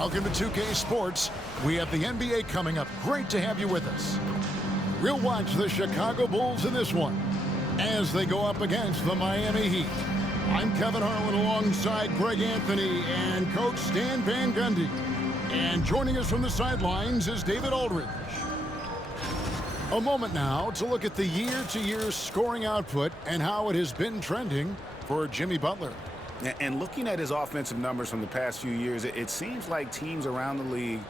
Welcome to 2K Sports. We have the NBA coming up. Great to have you with us. We'll watch the Chicago Bulls in this one as they go up against the Miami Heat. I'm Kevin Harlan alongside Greg Anthony and Coach Stan Van Gundy. And joining us from the sidelines is David Aldridge. A moment now to look at the year-to-year scoring output and how it has been trending for Jimmy Butler. And looking at his offensive numbers from the past few years, it seems like teams around the league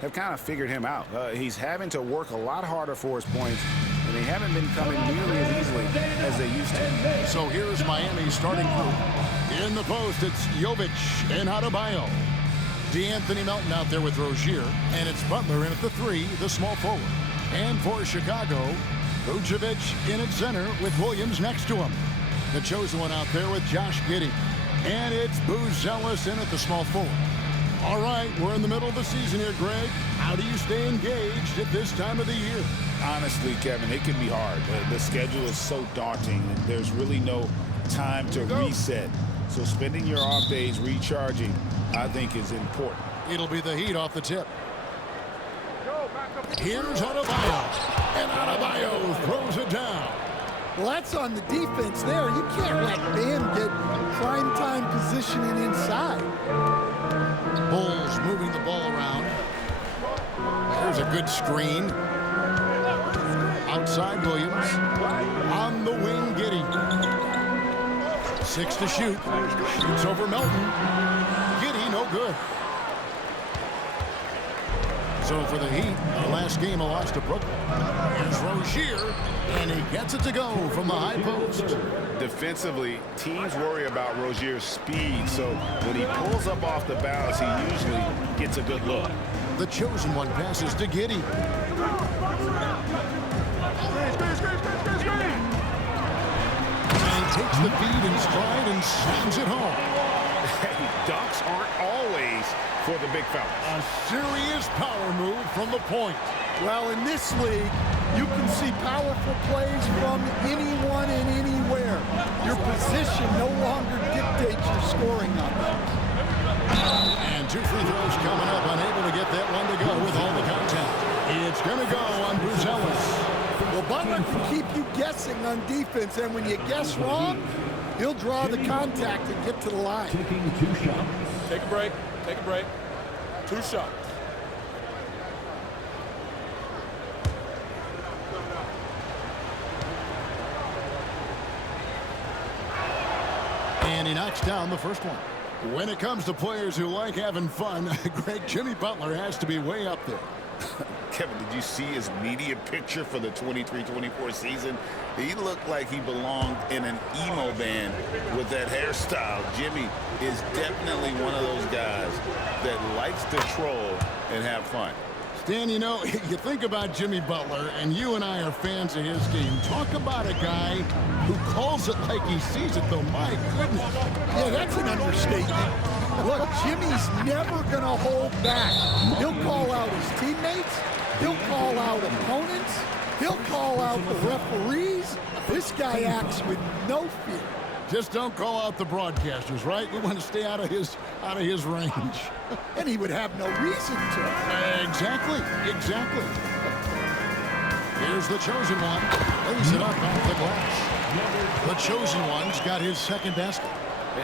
have kind of figured him out. He's having to work a lot harder for his points, and they haven't been coming nearly as easily as they used to. So here's Miami's starting group. In the post, it's Jovic and Adebayo. DeAnthony Melton out there with Rozier, and it's Butler in at the 3, the small forward. And for Chicago, Vucevic in at center with Williams next to him. The chosen one out there with Josh Giddey. And it's Buzelis in at the small forward. All right, we're in the middle of the season here, Greg. How do you stay engaged at this time of the year? Honestly, Kevin, it can be hard. The schedule is so daunting, and there's really no time to reset. So spending your off days recharging, I think, is important. It'll be the Heat off the tip. Here's Adebayo. And Adebayo throws it down. Well, that's on the defense there. You can't let Bam get prime time positioning inside. Bulls moving the ball around. Here's a good screen. Outside Williams. On the wing, Giddey. 6 to shoot. Shoots over Melton. Giddey, no good. So for the Heat, the last game a loss to Brooklyn. Here's Rozier, and he gets it to go from the high post. Defensively, teams worry about Rozier's speed, so when he pulls up off the bounce, he usually gets a good look. The chosen one passes to Giddey. And takes the feed in stride and slams it home. Dunks aren't always for the big fellas. A serious power move from the point. Well, in this league, you can see powerful plays from anyone and anywhere. Your position no longer dictates your scoring numbers. And 2 free throws coming up, unable to get that one to go with all the contact. It's going to go on Buzelis. Well, Butler can keep you guessing on defense, and when you guess wrong, he'll draw the contact and get to the line. Taking 2 shots. Take a break. Take a break. 2 shots. And he knocks down the first one. When it comes to players who like having fun, Greg, Jimmy Butler has to be way up there. Kevin, did you see his media picture for the 23-24 season? He looked like he belonged in an emo band with that hairstyle. Jimmy is definitely one of those guys that likes to troll and have fun. Stan, you know, you think about Jimmy Butler, and you and I are fans of his game. Talk about a guy who calls it like he sees it, though. My goodness. Yeah, that's an understatement. Look, Jimmy's never going to hold back. He'll call out his teammates. He'll call out opponents. He'll call out the referees. This guy acts with no fear. Just don't call out the broadcasters, right? We want to stay out of his range. And he would have no reason to. Exactly. Here's the chosen one. Lays it up off the glass. The chosen one's got his second basket.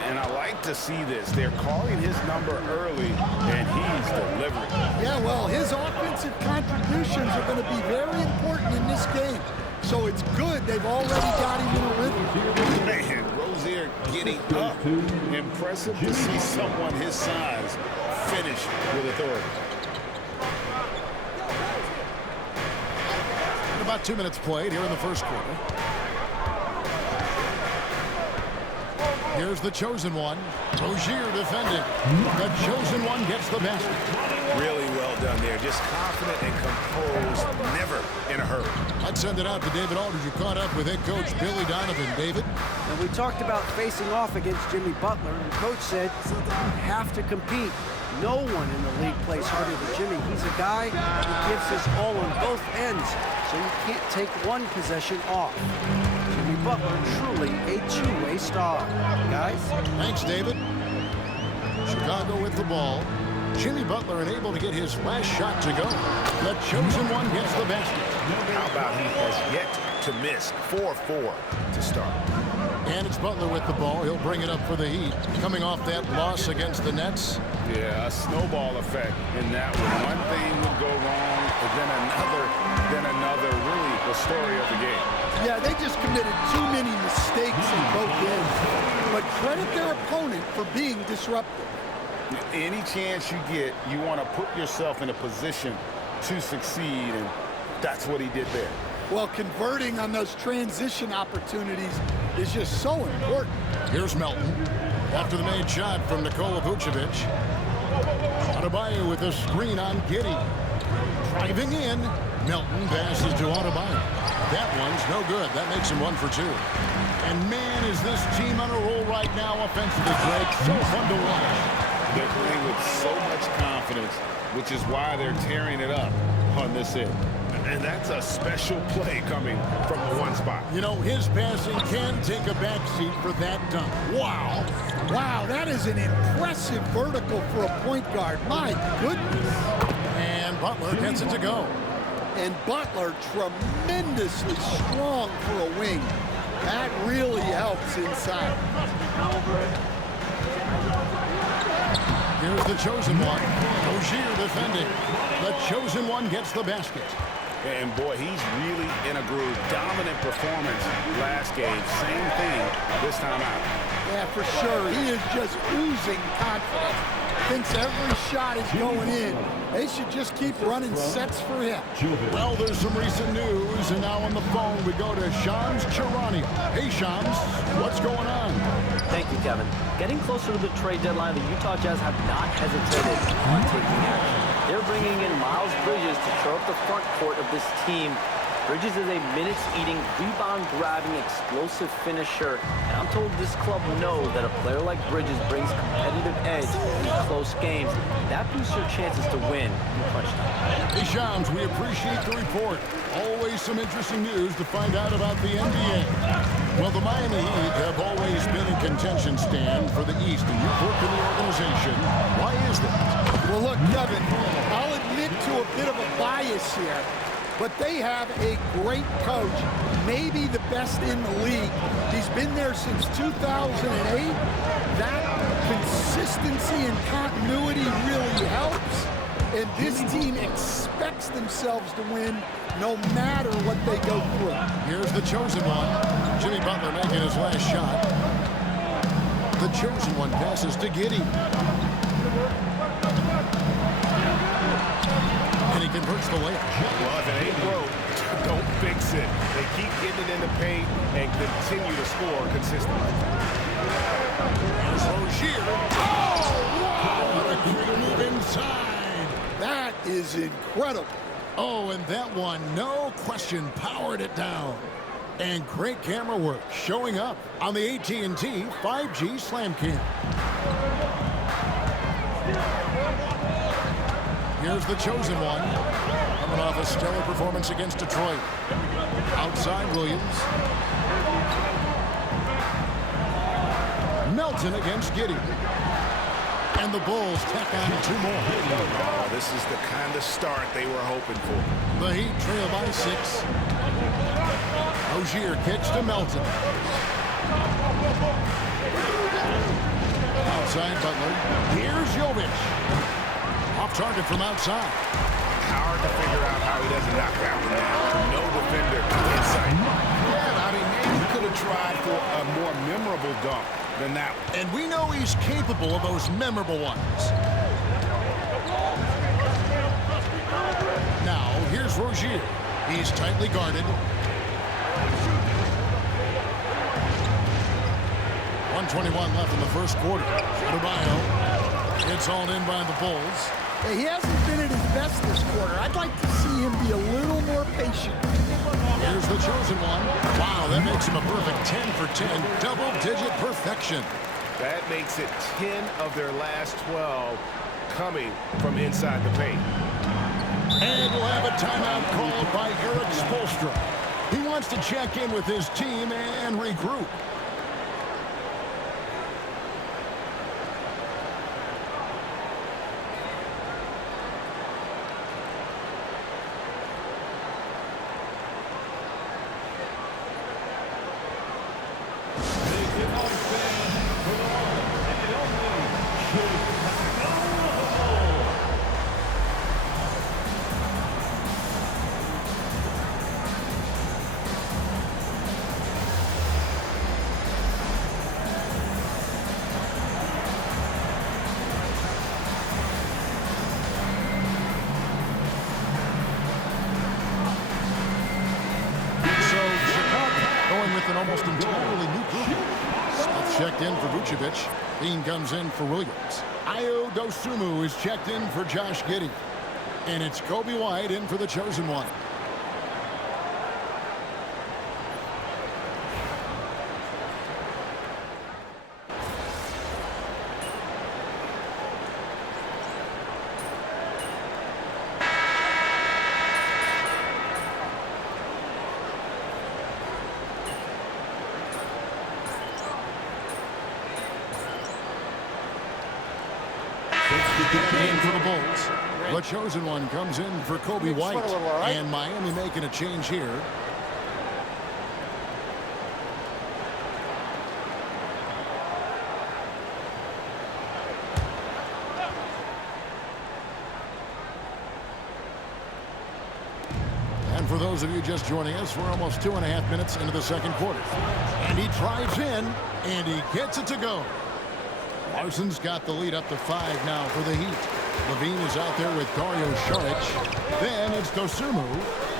And I like to see this. They're calling his number early, and he's delivering. Yeah, well, his offensive contributions are going to be very important in this game. So it's good they've already got him in a rhythm. Man, Rozier getting up. Impressive to see someone his size finish with authority. About 2 minutes played here in the first quarter. Here's the chosen one. Rozier defending. The chosen one gets the basket. Really well done there. Just confident and composed. Never in a hurry. I'd send it out to David Aldridge, who caught up with head coach Billy Donovan. David? And we talked about facing off against Jimmy Butler, and Coach said you have to compete. No one in the league plays harder than Jimmy. He's a guy who gives his all on both ends, so you can't take one possession off. Jimmy Butler, truly a two-way star. Guys? Thanks, David. Chicago with the ball. Jimmy Butler unable to get his last shot to go. The chosen one gets the basket. How about he has yet to miss 4-4 to start. And it's Butler with the ball. He'll bring it up for the Heat. Coming off that loss against the Nets. Yeah, a snowball effect in that one. One thing would go wrong, and then another. Really the story of the game. Yeah, they just committed too many mistakes in both ends. But credit their opponent for being disruptive. Any chance you get, you want to put yourself in a position to succeed, and that's what he did there. Well, converting on those transition opportunities is just so important. Here's Melton. After the made shot from Nikola Vucevic. Adebayo with a screen on Giddey. Driving in. Melton passes to Adebayo. That one's no good. That makes him 1 for 2. And man, is this team on a roll right now offensively, Greg. So fun to watch. They're playing with so much confidence, which is why they're tearing it up on this end. And that's a special play coming from the one spot. You know, his passing can take a backseat for that dunk. Wow. Wow, that is an impressive vertical for a point guard. My goodness. And Butler gets it to go. And Butler tremendously strong for a wing. That really helps inside. Here's the chosen one. Rozier defending. The chosen one gets the basket. And boy, he's really in a groove. Dominant performance last game. Same thing this time out. Yeah, for sure. He is just oozing confidence. Thinks every shot is going in. They should just keep running sets for him. Well, there's some recent news, and now on the phone we go to Shams Charania. Hey, Shams, what's going on? Thank you, Kevin. Getting closer to the trade deadline, the Utah Jazz have not hesitated on taking action. They're bringing in Miles Bridges to shore up the front court of this team. Bridges is a minutes-eating, rebound-grabbing, explosive finisher, and I'm told this club knows that a player like Bridges brings competitive edge in close games. That boosts your chances to win in clutch time. Hey, Shams, we appreciate the report. Always some interesting news to find out about the NBA. Well, the Miami Heat have always been in contention, Stan, for the East, and you've worked in the organization. Why is that? Well, look, Kevin, I'll admit to a bit of a bias here, but they have a great coach, maybe the best in the league. He's been there since 2008. That consistency and continuity really helps, and this team expects themselves to win no matter what they go through. Here's the chosen one. Jimmy Butler making his last shot. The chosen one passes to Giddey. And he converts the layup. Well, if it ain't broke, don't fix it. They keep getting it in the paint and continue to score consistently. Here's Rozier. Oh, wow! What a great move inside. That is incredible. Oh, and that one, no question, powered it down. And great camera work showing up on the AT&T 5G Slam Cam. Here's the chosen one. Coming off a stellar performance against Detroit. Outside Williams. Melton against Giddey. And the Bulls tack on 2 more. Oh, this is the kind of start they were hoping for. The Heat trail by 6. Rozier kicks to Melton. Outside Butler. Here's Jovic. Off target from outside. Hard to figure out how he doesn't knock that one down. No defender in sight. Yeah, I mean, maybe he could have tried for a more memorable dunk than that one. And we know he's capable of those memorable ones. Now, here's Rozier. He's tightly guarded. 1:21 left in the first quarter. Adebayo. It's all in by the Bulls. He hasn't been at his best this quarter. I'd like to see him be a little more patient. Here's the chosen one. Wow, that makes him a perfect 10 for 10. Double-digit perfection. That makes it 10 of their last 12 coming from inside the paint. And we'll have a timeout called by Eric Spoelstra. He wants to check in with his team and regroup. With an almost entirely new group. Smith checked in for Vucevic. Bean comes in for Williams. Ayo Dosunmu is checked in for Josh Giddey. And it's Kobe White in for the chosen one. In for the Bulls. The chosen one comes in for Kobe White. And Miami making a change here. And for those of you just joining us, we're almost 2.5 minutes into the second quarter. And he drives in, and he gets it to go. Larson's got the lead up to 5 now for the Heat. Levine is out there with Dario Saric. Then it's Dosunmu,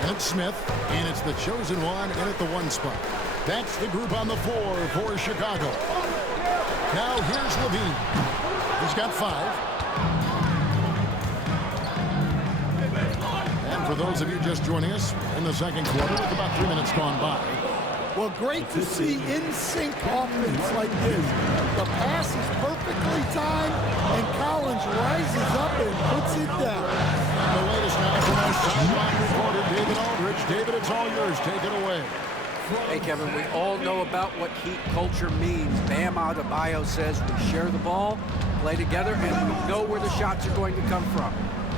and it's Smith, and it's the chosen one in at the 1 spot. That's the group on the floor for Chicago. Now here's Levine. He's got 5. And for those of you just joining us in the second quarter, with about 3 minutes gone by. Well, great to see in-sync offense like this. The pass is perfectly timed, and Collins rises up and puts it down. And the latest now from our sideline reporter, David Aldridge. David, it's all yours. Take it away. Hey, Kevin, we all know about what Heat culture means. Bam Adebayo says we share the ball, play together, and we know where the shots are going to come from.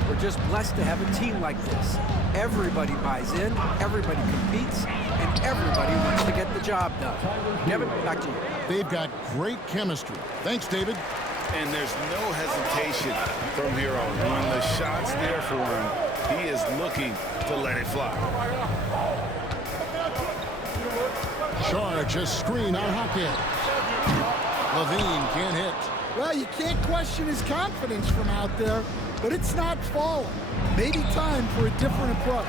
We're just blessed to have a team like this. Everybody buys in, everybody competes, and everybody wants to get the job done. Kevin, back to you. They've got great chemistry. Thanks, David. And there's no hesitation from here on. When the shot's there for him, he is looking to let it fly. Charge a screen on Hackett. Levine can't hit. Well, you can't question his confidence from out there, but it's not falling. Maybe time for a different approach.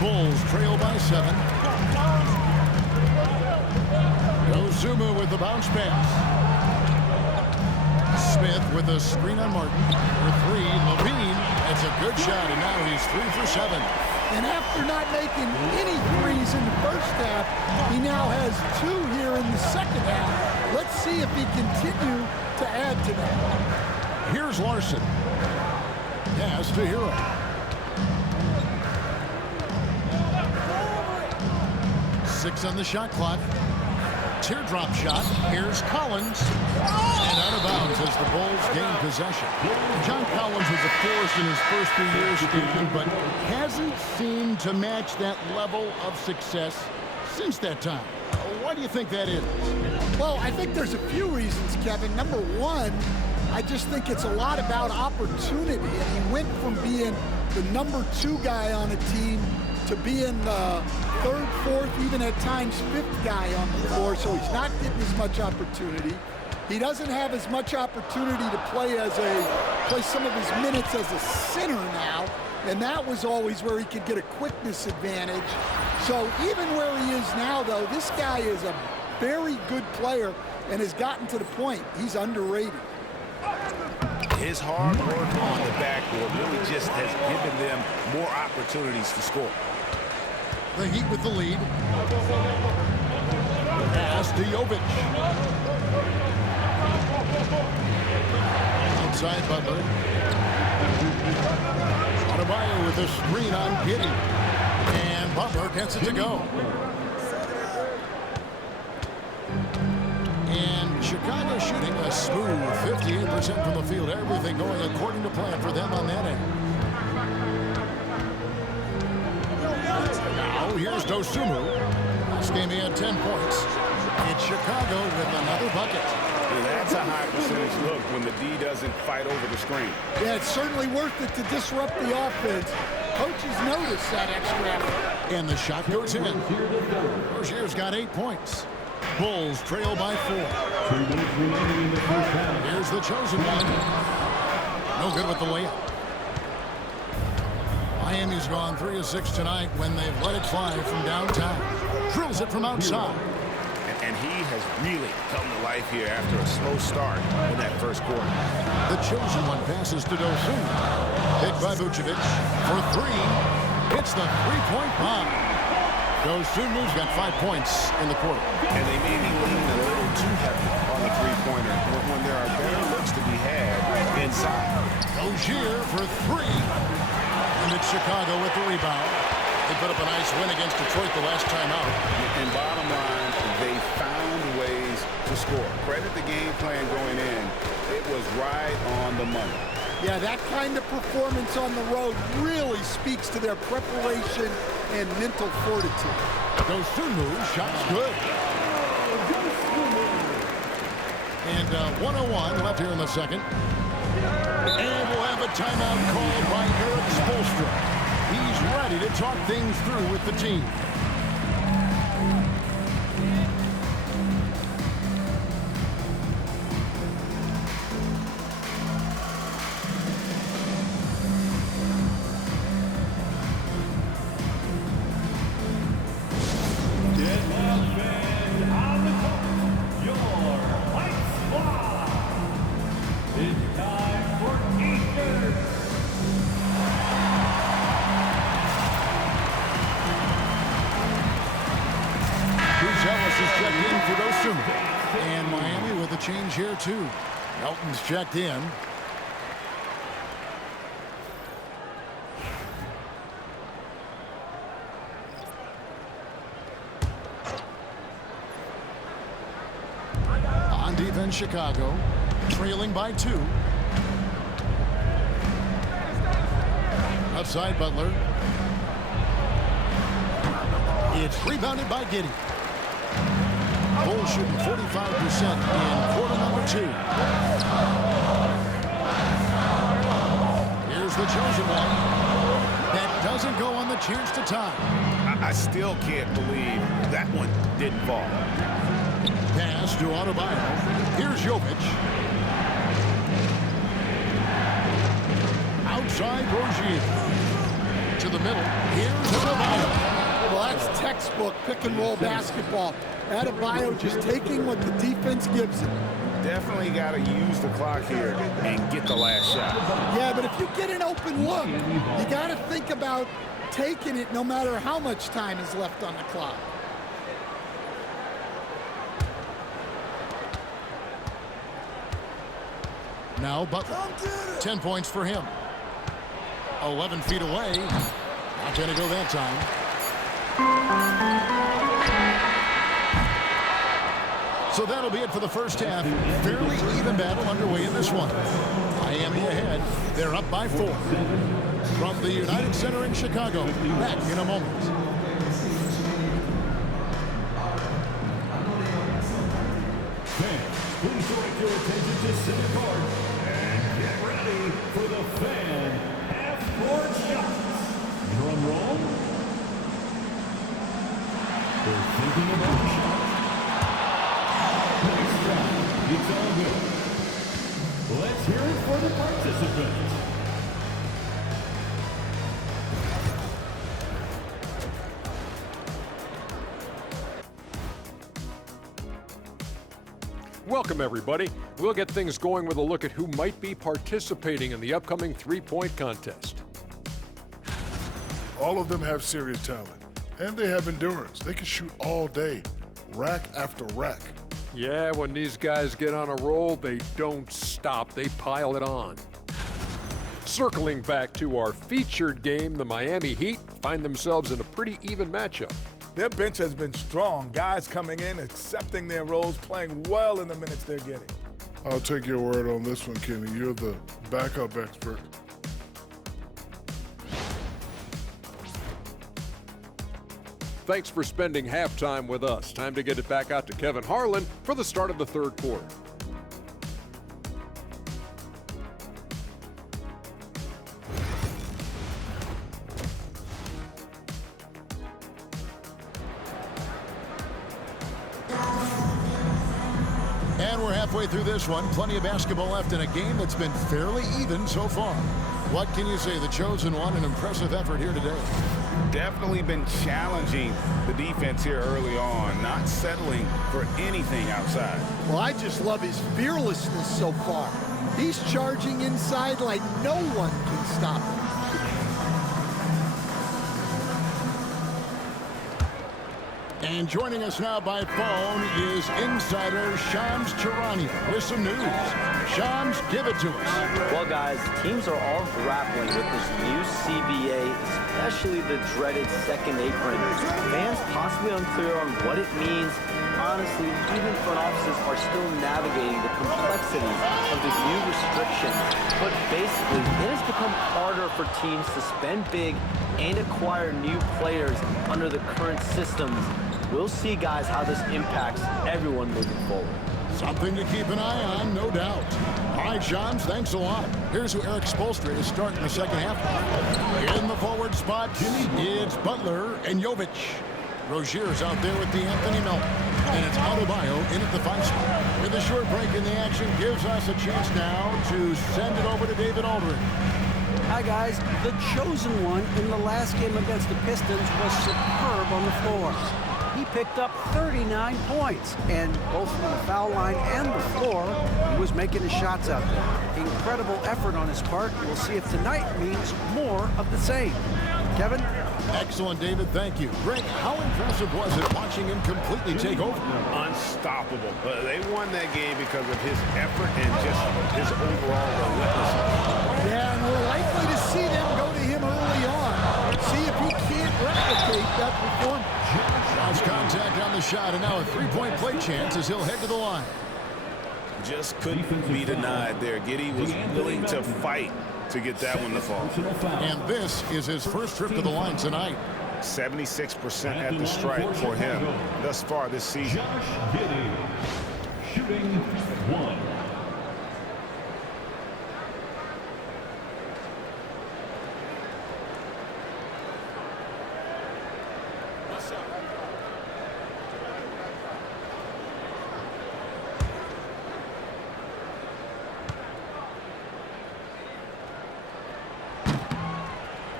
Bulls trail by 7. Dosunmu with the bounce pass. Smith with a screen on Martin. For 3, Levine. It's a good shot, and now he's 3 for 7. And after not making any threes in the first half, he now has 2 here in the second half. Let's see if he continue to add to that. Here's Larson. Pass to Hero. Six on the shot clock. Teardrop shot. Here's Collins. And out of bounds as the Bulls gain possession. John Collins was a force in his first 3 years, Stephen, but hasn't seemed to match that level of success since that time. Why do you think that is? Well, I think there's a few reasons, Kevin. Number one, I just think it's a lot about opportunity. And he went from being the number 2 guy on a team to being the 3rd, 4th, even at times 5th guy on the floor. So he's not getting as much opportunity. He doesn't have as much opportunity to play some of his minutes as a center now. And that was always where he could get a quickness advantage. So even where he is now, though, this guy is a very good player and has gotten to the point he's underrated. His hard work on the backboard really just has given them more opportunities to score. The Heat with the lead. Pass to Jovic. Outside Butler. Adebayo with a screen on Giddey. And Butler gets it to go. And Chicago shooting a smooth 58% from the field. Everything going according to plan for them on that end. Now here's Dosunmu. This game he had 10 points. It's Chicago with another bucket. That That's a high percentage look when the D doesn't fight over the screen. Yeah, it's certainly worth it to disrupt the offense. Coaches notice that extra effort. And the shot goes in. Rozier's got 8 points. Bulls trail by 4. Here's the chosen one. No good with the layup. Miami's gone 3 of 6 tonight when they've let it fly from downtown. Drills it from outside. And he has really come to life here after a slow start in that first quarter. The chosen one passes to Dosun. Hit by Vucevic for 3. It's the three-point bomb. Dosunmu's got 5 points in the quarter. And they may be leaning a little too heavy on the three-pointer when there are better looks to be had inside. Rozier for 3. And it's Chicago with the rebound. They put up a nice win against Detroit the last time out. And bottom line, they found ways to score. Credit the game plan going in. It was right on the money. Yeah, that kind of performance on the road really speaks to their preparation and mental fortitude. Dosunmu, shot's good. And 1:01 left here in the second. And we'll have a timeout called by Eric Spoelstra. He's ready to talk things through with the team. And Miami with a change here too. Melton's checked in. On defense, Chicago trailing by 2. Outside Butler. It's rebounded by Giddey. Bulls shooting 45% in quarter number 2. Here's the chosen one. That doesn't go on the chance to tie. I still can't believe that one didn't fall. Pass to Adebayo. Here's Jovic. Outside Rozier. To the middle. Here's Adebayo. Well, that's textbook pick-and-roll basketball. Adebayo just taking what the defense gives him. Definitely got to use the clock here and get the last shot. Yeah, but if you get an open look, you got to think about taking it no matter how much time is left on the clock. Now Butler. 10 points for him. 11 feet away. Not going to go that time. So that'll be it for the first half. Fairly even battle underway in this one. Miami ahead. They're up by 4. From the United Center in Chicago. Back in a moment. Fans, please direct your attention to center court and get ready for the fan half-court shots. Drum roll. They're thinking about the shot. Nice shot. It's all good. Let's hear it for the participants. Welcome, everybody. We'll get things going with a look at who might be participating in the upcoming three-point contest. All of them have serious talent, and they have endurance. They can shoot all day, rack after rack. Yeah, when these guys get on a roll, they don't stop. They pile it on. Circling back to our featured game, the Miami Heat find themselves in a pretty even matchup. Their bench has been strong. Guys coming in, accepting their roles, playing well in the minutes they're getting. I'll take your word on this one, Kenny. You're the backup expert. Thanks for spending halftime with us. Time to get it back out to Kevin Harlan for the start of the third quarter. And we're halfway through this one. Plenty of basketball left in a game that's been fairly even so far. What can you say? The chosen one, an impressive effort here today. Definitely been challenging the defense here early on, not settling for anything outside. Well, I just love his fearlessness so far. He's charging inside like no one can stop him. And joining us now by phone is insider Shams Charania with some news. Shams, give it to us. Well, guys, teams are all grappling with this new CBA, especially the dreaded second apron. Fans possibly unclear on what it means. Honestly, even front offices are still navigating the complexities of these new restrictions. But basically, it has become harder for teams to spend big and acquire new players under the current systems. We'll see, guys, how this impacts everyone moving forward. Something to keep an eye on, no doubt. All right, Shams, thanks a lot. Here's who Eric Spoelstra is starting the second half. In the forward spot, it's Butler and Jovic. Rozier's out there with Anthony Melton. And it's Adebayo in at the 5 spot. With a short break in the action, gives us a chance now to send it over to David Aldridge. Hi, guys. The chosen one in the last game against the Pistons was superb on the floor. He picked up 39 points, and both from the foul line and the floor, he was making his shots out there. Incredible effort on his part. We'll see if tonight means more of the same. Kevin? Excellent, David. Thank you. Greg, how impressive was it watching him completely take over? Unstoppable. They won that game because of his effort and just his overall relentlessness. Yeah, and we're likely to see them go to him early on. See if he can't replicate that performance. Lost contact on the shot, and now a three-point play chance as he'll head to the line. Just couldn't be denied there. Giddey was willing to fight to get that one to fall. And this is his first trip to the line tonight. 76% at the stripe for him thus far this season. Josh Giddey, shooting 1.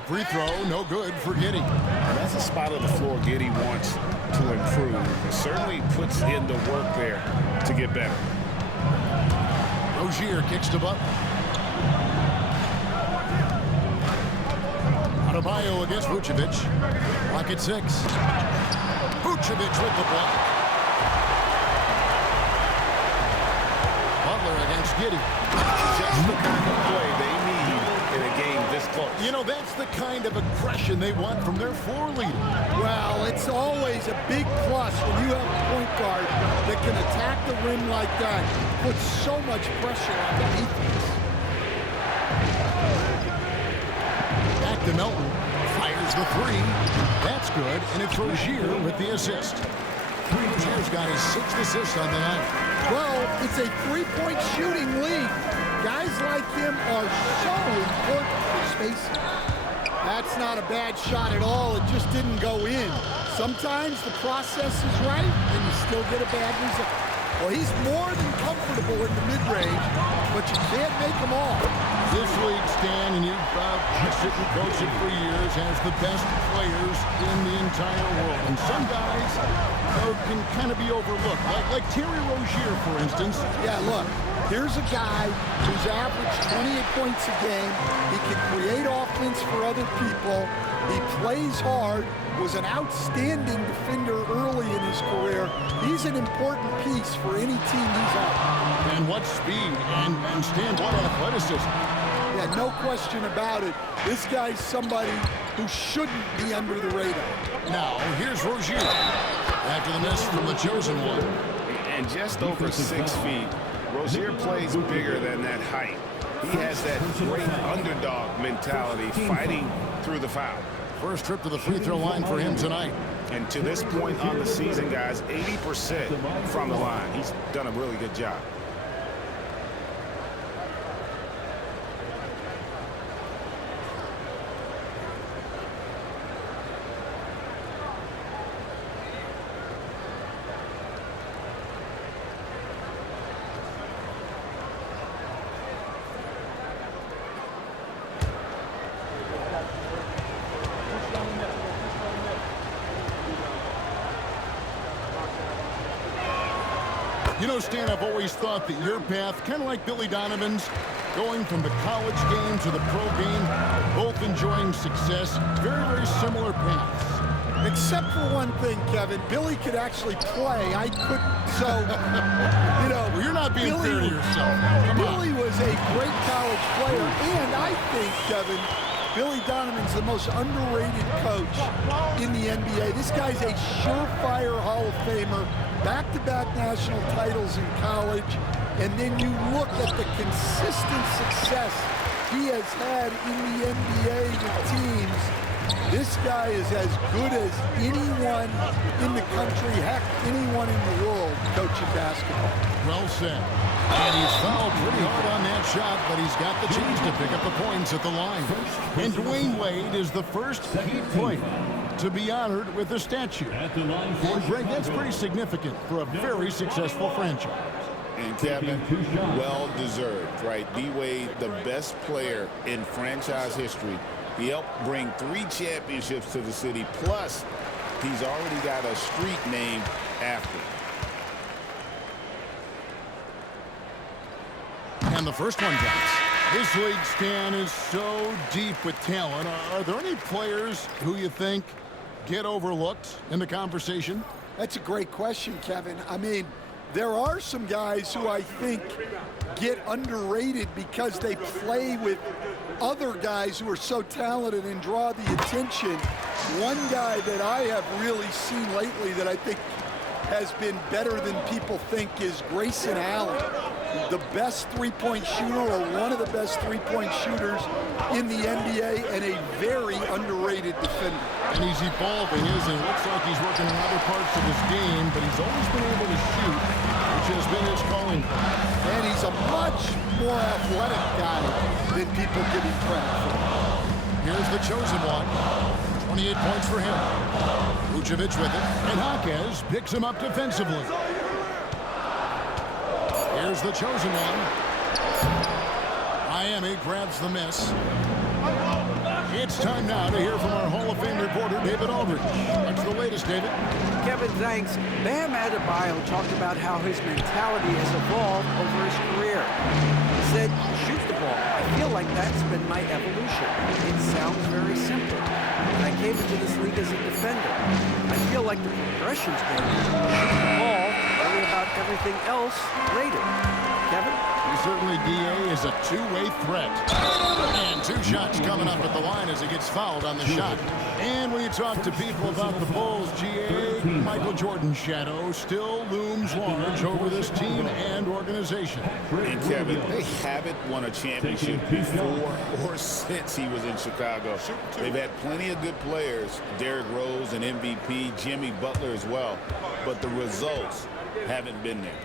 Free throw, no good for Giddey. And that's a spot on the floor Giddey wants to improve. Certainly puts in the work there to get better. Rozier kicks to Butler. Adebayo against Vucevic. Lock at 6. Vucevic with the block. Butler against Giddey. Just the kind of play they need in a game this close. You know, that's the kind of aggression they want from their floor leader. Well, it's always a big plus when you have a point guard that can attack the rim like that. Puts so much pressure on the defense. Back to Melton. Fires the 3. That's good, and it's Rozier with the assist. Rozier's got his 6th assist on the night. Well, it's a three-point shooting league. Guys like him are so important for spacing. That's not a bad shot at all. It just didn't go in. Sometimes the process is right, and you still get a bad result. Well, he's more than comfortable in the mid-range, but you can't make them all. This league, Stan, and you've sitting coaching for years, has the best players in the entire world. And some guys can kind of be overlooked, like Terry Rozier, for instance. Yeah, look, here's a guy who's averaged 28 points a game. He can create offense for other people. He plays hard, was an outstanding defender early in his career. He's an important piece for any team he's on. And what speed, and Stan, what athleticism. Yeah, no question about it. This guy's somebody who shouldn't be under the radar. Now, here's Rozier. After the miss from the chosen one. And just over 6 feet, Rozier plays bigger than that height. He has that great underdog mentality, fighting through the foul. First trip to the free throw line for him tonight. And to this point on the season, guys, 80% from the line. He's done a really good job. You know, Stan, I've always thought that your path, kind of like Billy Donovan's, going from the college game to the pro game, both enjoying success, very, very similar paths. Except for one thing, Kevin. Billy could actually play. I couldn't. So, you know. Well, you're not being fair to yourself. Billy was a great college player. And I think, Kevin, Billy Donovan's the most underrated coach in the NBA. This guy's a surefire Hall of Famer, back-to-back national titles in college. And then you look at the consistent success he has had in the NBA with teams. This guy is as good as anyone in the country, heck, anyone in the world coaching basketball. Well said. And he's fouled pretty hard on that shot, but he's got the chance to pick up the points at the line. And Dwayne Wade is the first Heat player to be honored with a statue. And Greg, that's pretty significant for a very successful franchise. And Kevin, well deserved, right? D-Wade, the best player in franchise history. He helped bring 3 championships to the city, plus he's already got a street named after him. And the first one drops. This league, Stan, is so deep with talent. Are there any players who you think get overlooked in the conversation? That's a great question, Kevin. I mean, there are some guys who I think get underrated because they play with other guys who are so talented and draw the attention. One guy that I have really seen lately that I think has been better than people think is Grayson Allen, the best three-point shooter or one of the best three-point shooters in the NBA and a very underrated defender. And he's evolving, isn't he? Looks like he's working on other parts of his game, but he's always been able to shoot, which has been his calling card. And he's a much more athletic guy than people give him credit for. Here's the chosen one. 28 points for him. Vucevic with it, and Jaquez picks him up defensively. Here's the chosen one. Miami grabs the miss. It's time now to hear from our Hall of Fame reporter, David Aldridge. What's the latest, David? Kevin, thanks. Bam Adebayo talked about how his mentality has evolved over his career. He said, shoot the ball. I feel like that's been my evolution. It sounds very simple. I came into this league as a defender. I feel like the progression's been shoot the ball, worry about everything else later. Kevin? He certainly, D.A., is a two-way threat. And 2 shots coming up at the line as he gets fouled on the shot. And when you talk to people about the Bulls, G.A., Michael Jordan's shadow still looms large over this team and organization. And Kevin, they haven't won a championship before or since he was in Chicago. They've had plenty of good players, Derrick Rose and MVP, Jimmy Butler as well, but the results haven't been there.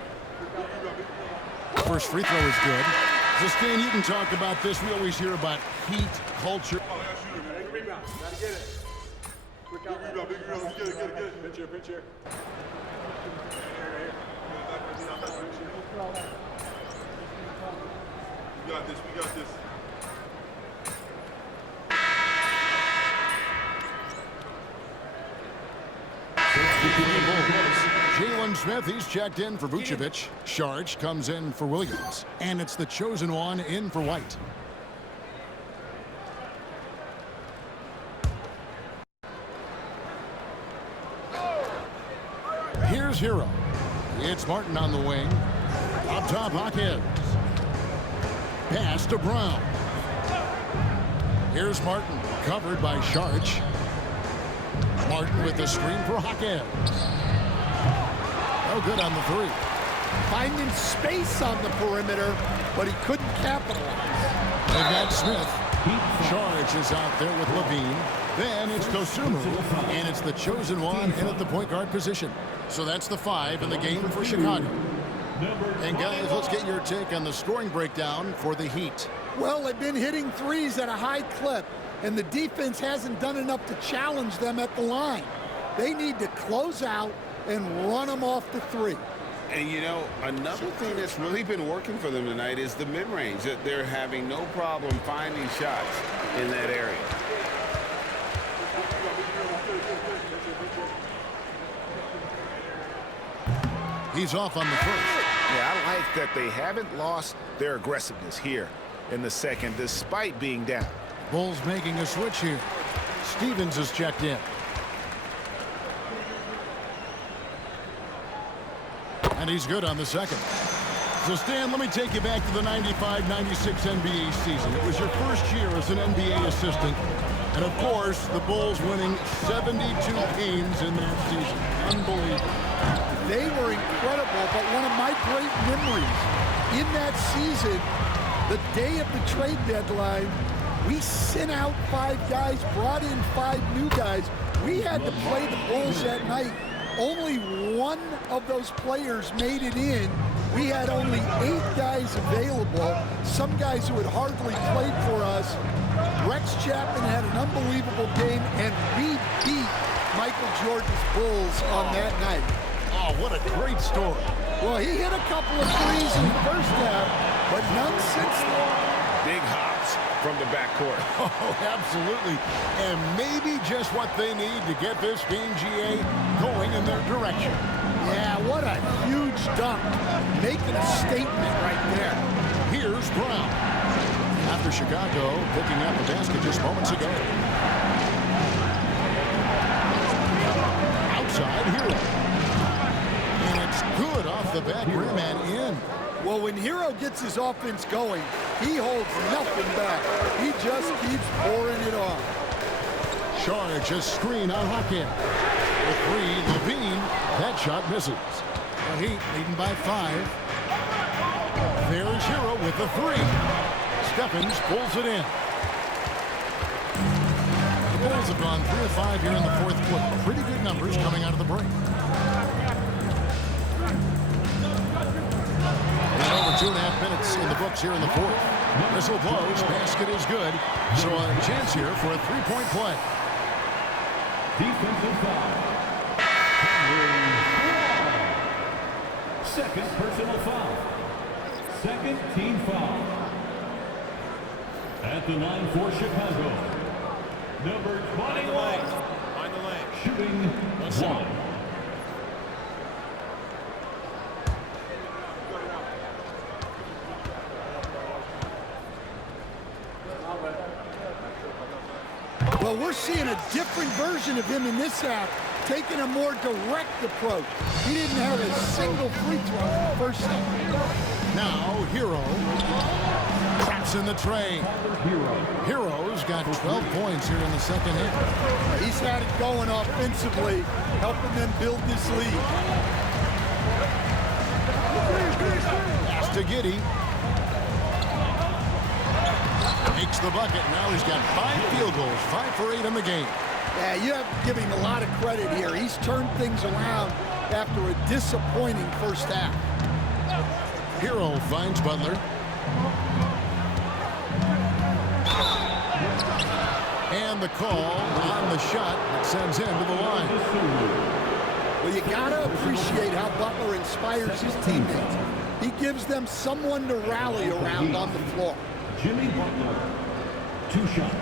First free throw is good. So, Stan, you can talk about this. We always hear about Heat culture. We got this. Jalen Smith, he's checked in for Vucevic. Sharge comes in for Williams. And it's the chosen one in for White. Here's Hero. It's Martin on the wing. Up top, Hawkins. Pass to Brown. Here's Martin, covered by Sharge. Martin with the screen for Hawkins. No good on the 3. Finding space on the perimeter, but he couldn't capitalize. They've got Smith. Sharge is out there with Levine. Then it's Dosunmu, and it's the chosen one in at the point guard position. So that's the 5 in the game for Chicago. And guys, let's get your take on the scoring breakdown for the Heat. Well, they've been hitting threes at a high clip, and the defense hasn't done enough to challenge them at the line. They need to close out and run them off the 3. And, you know, another thing that's really been working for them tonight is the mid-range. That they're having no problem finding shots in that area. He's off on the first. Yeah, I like that they haven't lost their aggressiveness here in the second, despite being down. Bulls making a switch here. Stevens is checked in. And he's good on the second. So, Stan, let me take you back to the 95-96 NBA season. It was your first year as an NBA assistant. And, of course, the Bulls winning 72 games in that season. Unbelievable. They were incredible, but one of my great memories in that season, the day of the trade deadline, we sent out 5 guys, brought in 5 new guys. We had to play the Bulls that night. Only one of those players made it in. We had only 8 guys available, some guys who had hardly played for us. Rex Chapman had an unbelievable game, and we beat Michael Jordan's Bulls on that night. Oh, what a great story. Well, he hit a couple of threes in the first half, but none since then. Big hops from the backcourt. Oh, absolutely. And maybe just what they need to get this game, GA, going in their direction. Yeah, what a huge dunk. Making a statement right there. Here's Brown. After Chicago picking up the basket just moments ago. Outside Hero. And it's good off the back rim and in. Well, when Hero gets his offense going, he holds nothing back. He just keeps pouring it on. Charge a screen on Hawkins. The 3, Levine. That shot misses. The Heat leading by 5. There's Hero with the 3. Stephens pulls it in. The Bulls have gone 3 of 5 here in the fourth quarter. Pretty good numbers coming out of the break. And over 2.5 minutes in the books here in the fourth. Whistle blows. Basket is good. So a chance here for a 3-point play. Defensive foul. Second personal foul. Second team foul. At the line for Chicago, number 21. Shooting 1. Well, we're seeing a different version of him in this half, taking a more direct approach. He didn't have a single free throw in the first half. Now, Hero traps in the tray. Hero's got 12 points here in the second half. He's had it going offensively, helping them build this lead. Pass to Giddey. Makes the bucket. Now he's got 5 field goals, 5 for 8 in the game. Yeah, you have to give him a lot of credit here. He's turned things around after a disappointing first half. Hero finds Butler. And the call on the shot that sends him to the line. Well, you got to appreciate how Butler inspires his teammates. He gives them someone to rally around on the floor. Jimmy Butler, 2 shots.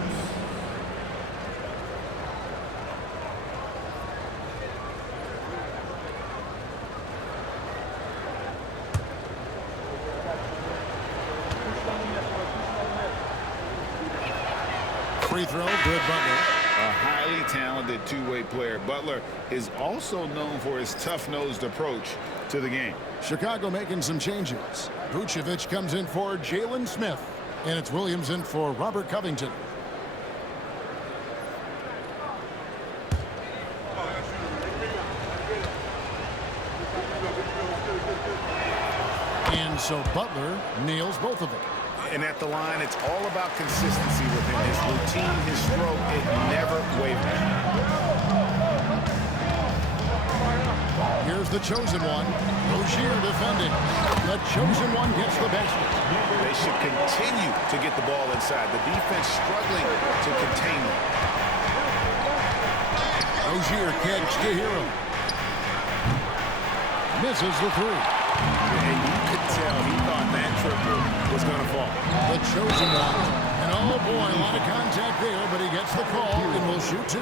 Free throw, good Butler. A highly talented two-way player. Butler is also known for his tough-nosed approach to the game. Chicago making some changes. Vucevic comes in for Jalen Smith. And it's Williams in for Robert Covington. And so Butler nails both of them. And at the line, it's all about consistency with him. His routine, his stroke, it never wavers. Here's the chosen one. Rozier defending. The chosen one gets the basket. They should continue to get the ball inside. The defense struggling to contain them. Rozier kicks to Hero. Misses the 3. And you could tell he thought that triple was going to fall. The chosen one. And oh boy, a lot of contact there, but he gets the call and will shoot 2.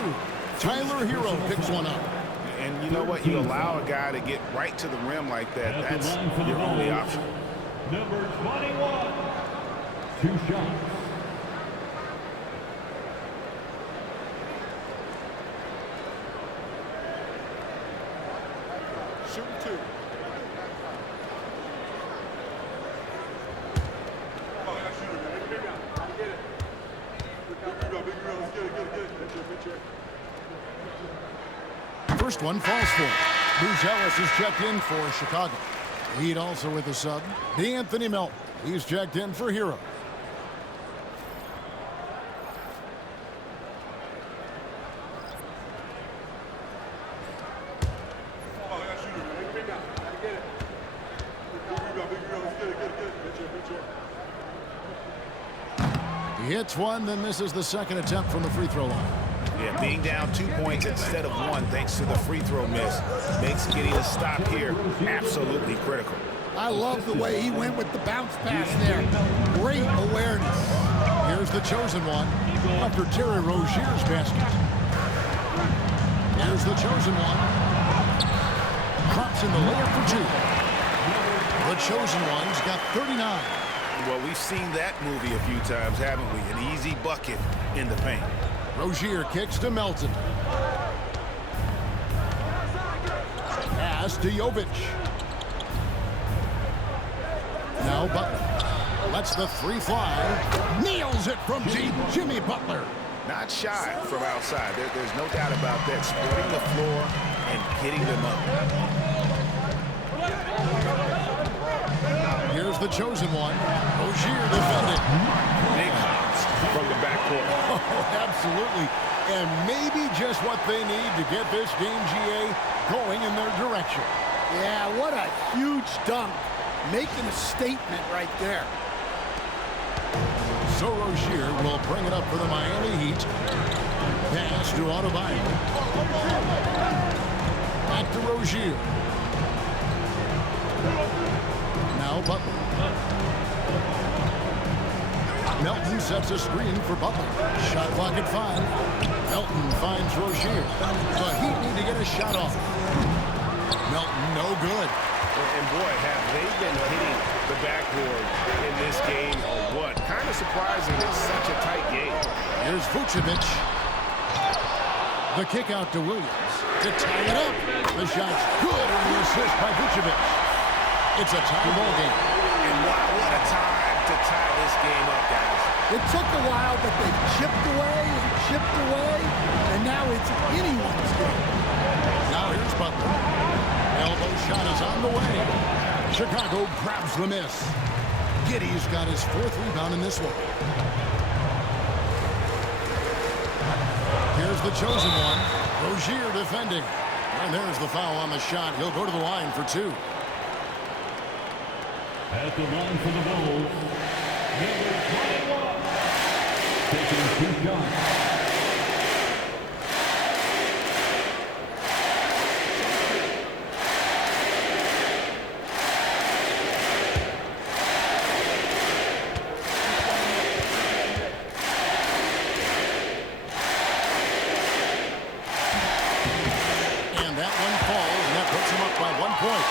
Tyler Hero picks one up. And you know what? You allow a guy to get right to the rim like that. That's your only option. Number 21, 2 shots. Shoot 2. First one falls for him. Buzelis is checked in for Chicago. Heat also with a sub. D'Anthony Melton. He's checked in for Hero. He hits one, then misses the second attempt from the free throw line. Yeah, being down 2 points instead of 1 thanks to the free throw miss makes getting a stop here absolutely critical. I love the way he went with the bounce pass there. Great awareness. Here's the chosen one after Terry Rozier's basket. Here's the chosen one. Crops in the layup for 2. The chosen one's got 39. Well, we've seen that movie a few times, haven't we? An easy bucket in the paint. Rozier kicks to Melton. Pass to Jovic. Now Butler lets the 3 fly. Nails it from deep. Jimmy Butler. Not shy from outside. There's no doubt about that. Spreading the floor and getting them up. Here's the chosen one. Rozier defending. Big hops from the backcourt. Oh, absolutely. And maybe just what they need to get this game, GA, going in their direction. Yeah, what a huge dunk. Making a statement right there. So Rozier will bring it up for the Miami Heat. Pass to Adebayo. Back to Rozier. Now Butler. Melton sets a screen for Butler. Shot clock at 5. Melton finds Rozier. The Heat need to get a shot off. Melton, no good. And boy, have they been hitting the backboard in this game or what? Kind of surprising it's such a tight game. Here's Vucevic. The kick out to Williams to tie it up. The shot's good and the assist by Vucevic. It's a tie ball game. And what a time to tie this game up, guys. It took a while, but they chipped away, and now it's anyone's game. Now here's Butler. Elbow shot is on the way. Chicago grabs the miss. Giddey's got his 4th rebound in this one. Here's the chosen one. Rozier defending. And there's the foul on the shot. He'll go to the line for 2. At the line for the Bulls, number 21, taking 2 shots. And that one falls, and that puts him up by 1 point.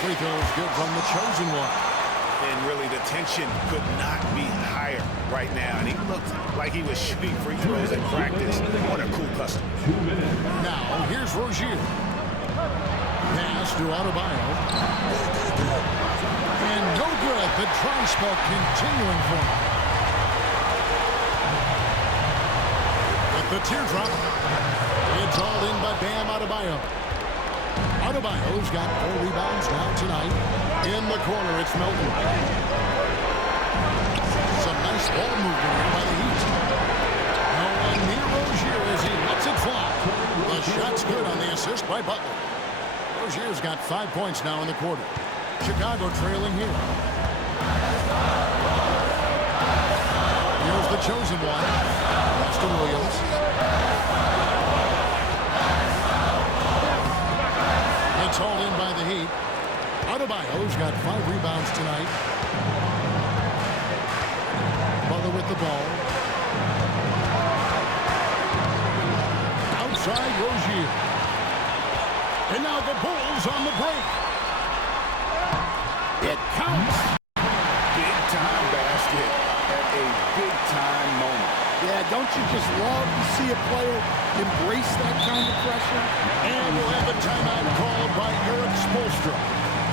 Free throws good from the chosen one. And really the tension could not be higher right now. And he looked like he was shooting free throws in practice. What a cool customer. Now here's Rozier. Pass to Adebayo. And no good. The dry spell continuing for him. With the teardrop. It's all in by Bam Adebayo. Adebayo's got 4 rebounds now tonight. In the corner, it's Melton. Some nice ball movement here by the Heat. No one near Rozier as he lets it fly. The shot's good on the assist by Butler. Rozier's got 5 points now in the quarter. Chicago trailing here. one. Weston Williams. It's hauled in by the Heat. Adebayo's got 5 rebounds tonight. Butler with the ball. Outside Rozier. And now the Bulls on the break. It counts. Big-time basket at a big-time moment. Yeah, don't you just love to see a player embrace that kind of pressure? And we'll have a timeout called by Eric Spoelstra.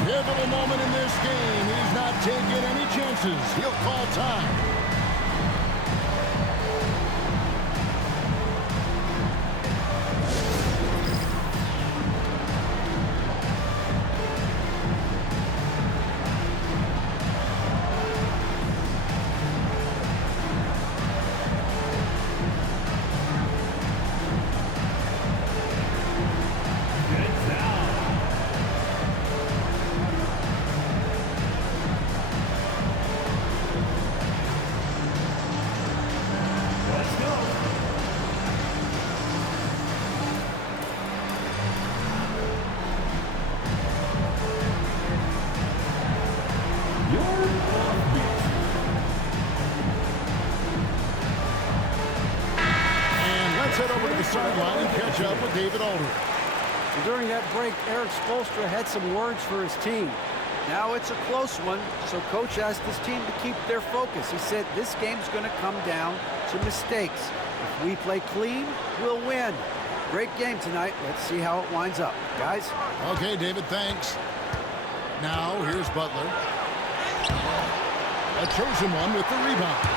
Pivotal moment in this game. He's not taking any chances. He'll call time. Head over to the sideline and catch up with David Aldridge. And during that break, Eric Spoelstra had some words for his team. Now it's a close one, so Coach asked his team to keep their focus. He said this game's going to come down to mistakes. If we play clean, we'll win. Great game tonight. Let's see how it winds up. Guys? Okay, David, thanks. Now, here's Butler. A chosen one with the rebound.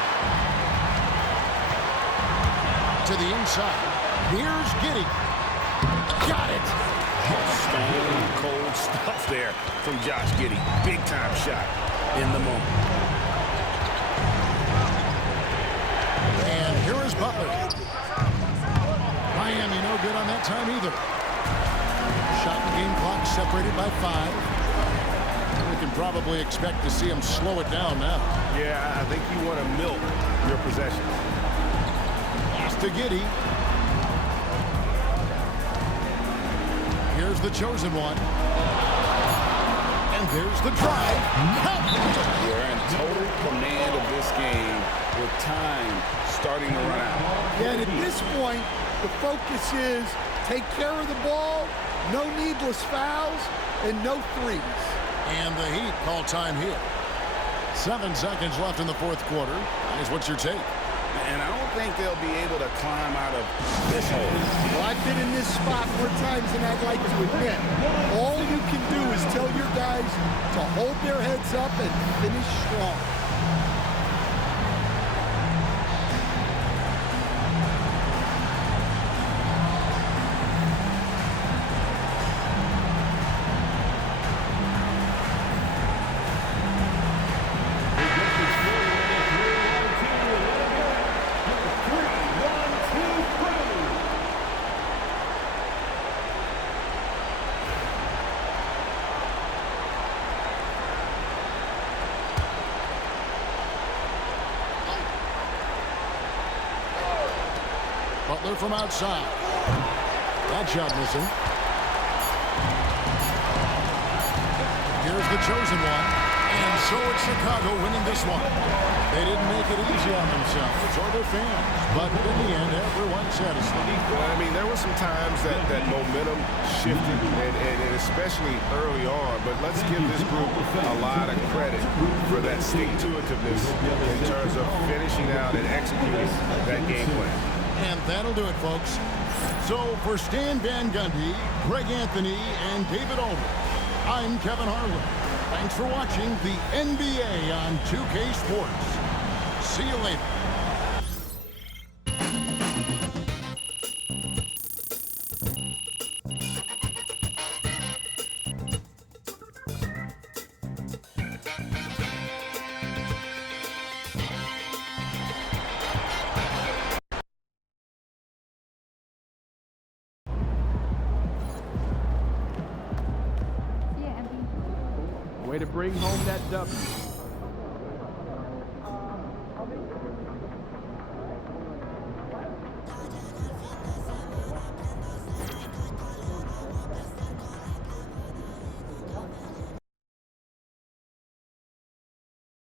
To the inside. Here's Giddey. Got it. Stone cold stuff there from Josh Giddey. Big time shot in the moment. And here is Butler. Miami no good on that time either. Shot and game clock separated by 5. We can probably expect to see him slow it down now. Yeah, I think you want to milk your possession. To Giddey. Here's the chosen one. And there's the drive. You're in total command of this game with time starting to run out. Yeah, and at this point, the focus is take care of the ball, no needless fouls, and no threes. And the Heat call time here. 7 seconds left in the fourth quarter. Guys, what's your take? And I don't think they'll be able to climb out of this hole. Well, I've been in this spot more times than I'd like to admit. All you can do is tell your guys to hold their heads up and finish strong. Butler from outside. That shot missing. Here's the chosen one. And so it's Chicago winning this one. They didn't make it easy on themselves or their fans. But in the end, everyone's satisfied. Well, I mean, there were some times that momentum shifted, and especially early on. But let's give this group a lot of credit for that stick-to-itiveness in terms of finishing out and executing that game plan. And that'll do it, folks. So for Stan Van Gundy, Greg Anthony, and David Aldridge, I'm Kevin Harlan. Thanks for watching the NBA on 2K Sports. See you later. Way to bring home that W.